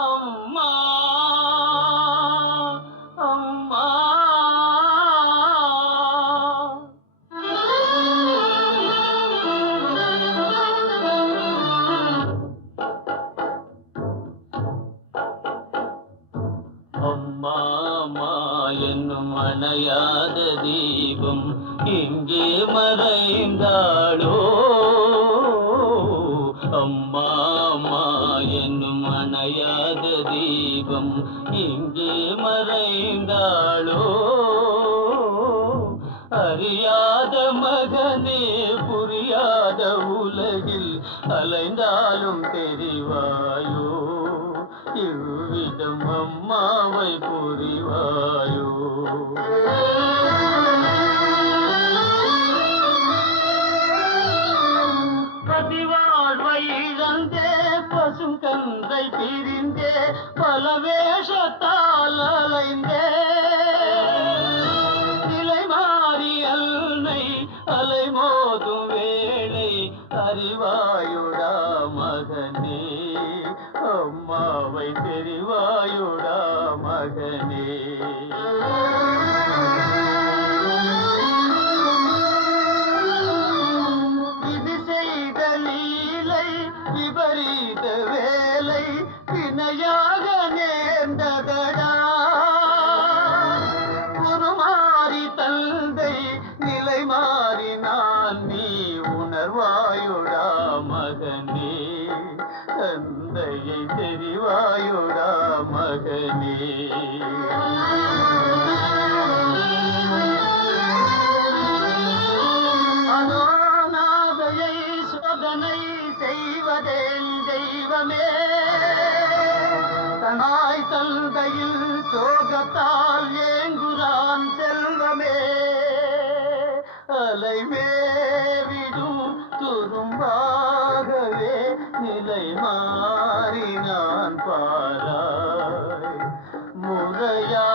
அம்மா அம்மா அம்மா அம்மா என்னும் அணையாத தீபம் எங்கே மறைந்தாளோ அம்மா அம்மா என்னும் அணையாத தீபம் எங்கே மறைந்தாளோ அறியாத மகனே புரியாத உலகில் அலைந்தாலும் தெரிவாயோ இவ்விதம் அம்மாவை புரிவாயோ பதிவாழ்வை இழந்தே பசும் கன்றை பிரிந்தே பல வேஷத்தால் அலைந்தே நிலை மாறி அல்னை அலைமோதும் வேளை அறிவாயுடா மகனே அம்மாவை தெரிவாயுடா மகனே இது செய்த லீலை விபரீத வேலை வினையாக நேர்ந்ததடா உருமாறி தந்தை நிலை மாறி நான் நீ உணர்வாயுடா மகனே தந்தையை தெரிவாயுடா மகனே அனாதையை சோதனை செய்வதேன் தெய்வமே தனாய் தந்தையில் சோகத்தால் ஏங்குறான் செல்வமே அலைமேவிடும் துரும்பாகவே நிலை மாறி நான் பாராய் முறையா